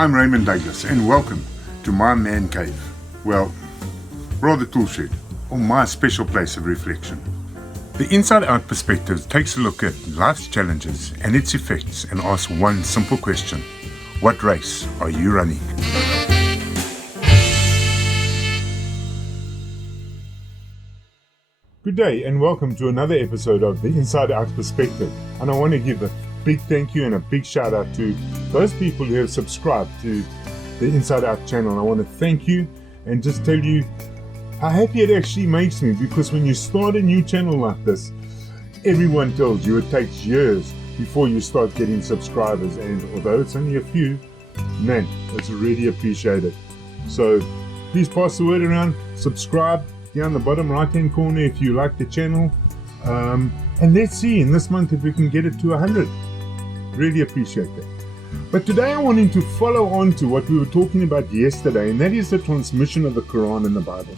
I'm Raymond Douglas and welcome to my man cave. Well, rather tool shed, or my special place of reflection. The Inside Out Perspective takes a look at life's challenges and its effects and asks one simple question: what race are you running? Good day and welcome to another episode of the Inside Out Perspective. And I want to give a big thank you and a big shout out to those people who have subscribed to the Inside Out channel. I want to thank you and just tell you how happy it actually makes me, because when you start a new channel like this, everyone tells you it takes years before you start getting subscribers, and although it's only a few, man, it's really appreciated. So please pass the word around, subscribe down the bottom right hand corner if you like the channel, and let's see in this month if we can get it to 100. Really appreciate that. But today I wanted to follow on to what we were talking about yesterday, and that is the transmission of the Quran and the Bible.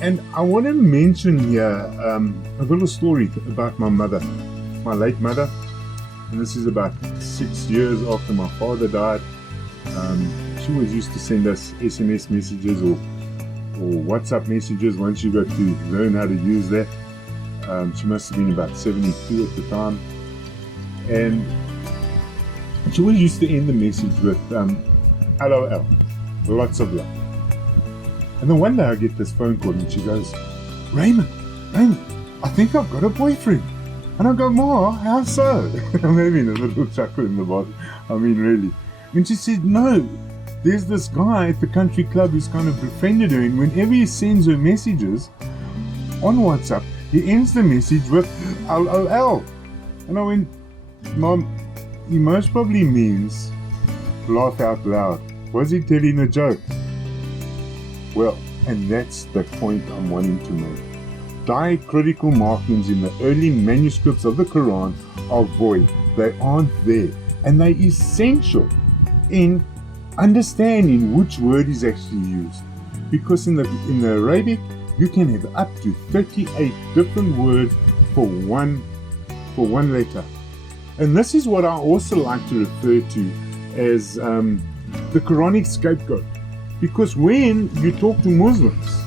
And I want to mention here a little story about my mother, my late mother. And this is about 6 years after my father died. She always used to send us SMS messages or WhatsApp messages once she got to learn how to use that. She must have been about 72 at the time. And she always used to end the message with LOL, lots of love. And then one day I get this phone call and she goes, Raymond, I think I've got a boyfriend. And I go, Ma, how so? I'm having a little chuckle in the bottom. I mean, really. And she said, no, there's this guy at the country club who's kind of befriended her, and whenever he sends her messages on WhatsApp, he ends the message with LOL. And I went, Mom, he most probably means laugh out loud. Was he telling a joke? Well, and that's the point I'm wanting to make. Diacritical markings in the early manuscripts of the Quran are void. They aren't there. And they're essential in understanding which word is actually used. Because in the Arabic, you can have up to 38 different words for one letter. And this is what I also like to refer to as the Quranic Scapegoat. Because when you talk to Muslims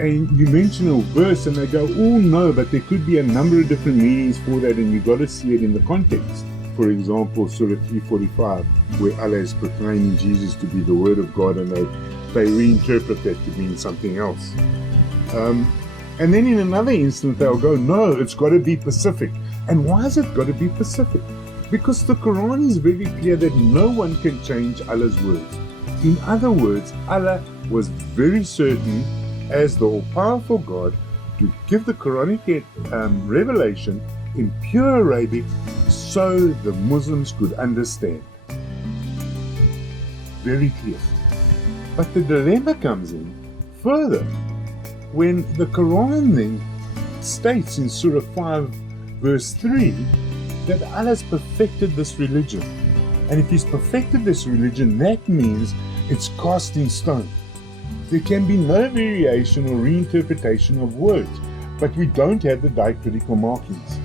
and you mention a verse and they go, oh no, but there could be a number of different meanings for that, and you've got to see it in the context. For example, Surah 345, where Allah is proclaiming Jesus to be the Word of God, and they reinterpret that to mean something else. And then in another instance, they'll go, no, it's got to be Pacific. And why has it got to be Pacific? Because the Quran is very clear that no one can change Allah's words. In other words, Allah was very certain, as the all-powerful God, to give the Quranic revelation in pure Arabic so the Muslims could understand. Very clear. But the dilemma comes in further when the Quran then states in Surah 5 verse 3 that Allah has perfected this religion. And if He's perfected this religion, that means it's cast in stone. There can be no variation or reinterpretation of words, but we don't have the diacritical markings.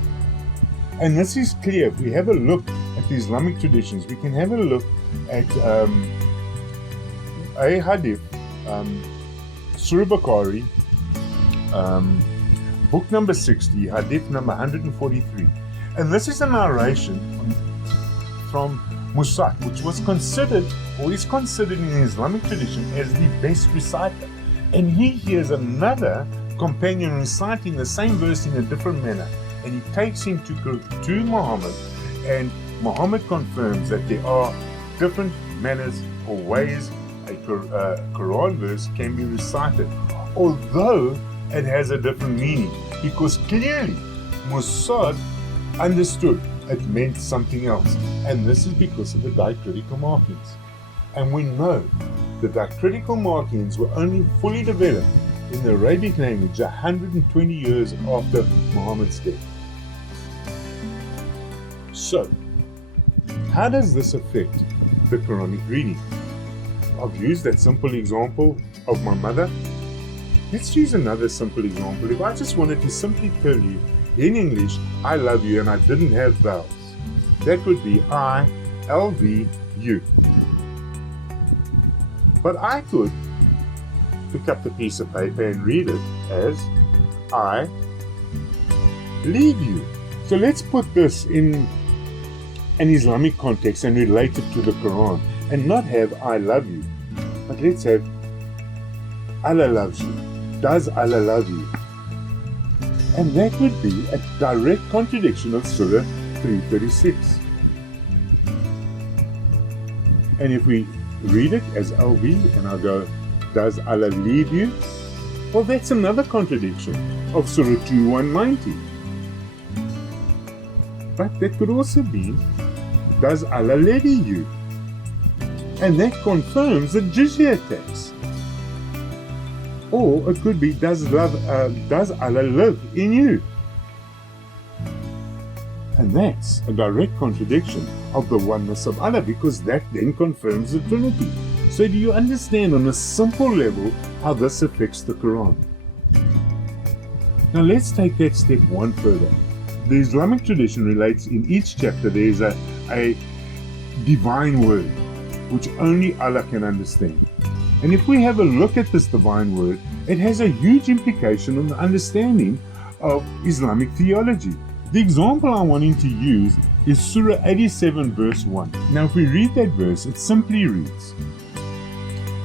And this is clear. If we have a look at the Islamic traditions, we can have a look at a hadith, Surah Bukhari, book number 60, hadith number 143. And this is a narration from Musa, which was considered, or is considered in the Islamic tradition, as the best reciter. And he hears another companion reciting the same verse in a different manner. And he takes him to Muhammad, and Muhammad confirms that there are different manners or ways a Quran verse can be recited, although it has a different meaning, because clearly Musa understood it meant something else, and this is because of the diacritical markings. And we know the diacritical markings were only fully developed in the Arabic language 120 years after Muhammad's death. So, how does this affect the Quranic reading? I've used that simple example of my mother. Let's use another simple example. If I just wanted to simply tell you in English, I love you, and I didn't have vowels, that would be I, LV, you. But I could pick up the piece of paper and read it as I leave you. So let's put this in an Islamic context and relate it to the Quran, and not have I love you, but let's have Allah loves you. Does Allah love you? And that would be a direct contradiction of Surah 336. And if we read it as LV and I go, does Allah leave you? Well, that's another contradiction of Surah 2:190. But that could also be, does Allah levy you? And that confirms the jizya tax. Or it could be, does Allah live in you? And that's a direct contradiction of the oneness of Allah, because that then confirms the Trinity. So do you understand on a simple level how this affects the Quran? Now let's take that step one further. The Islamic tradition relates in each chapter there is a divine word which only Allah can understand. And if we have a look at this divine word, it has a huge implication on the understanding of Islamic theology. The example I'm wanting to use is Surah 87 verse 1. Now if we read that verse, it simply reads,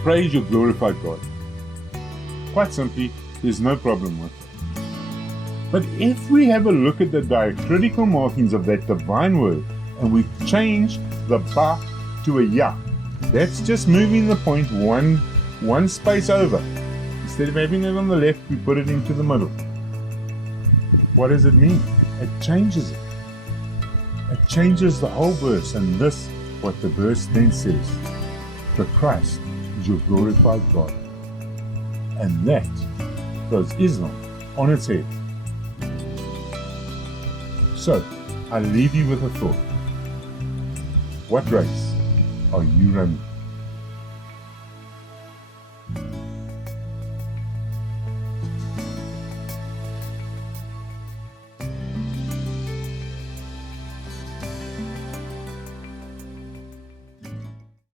praise your glorified God. Quite simply, there's no problem with it. But if we have a look at the diacritical markings of that divine word, and we change the ba to a ya, that's just moving the point one space over. Instead of having it on the left, we put it into the middle. What does it mean? It changes it. It changes the whole verse, and this what the verse then says. The Christ is your glorified God. And that throws Islam on its head. So, I leave you with a thought. What race are you running?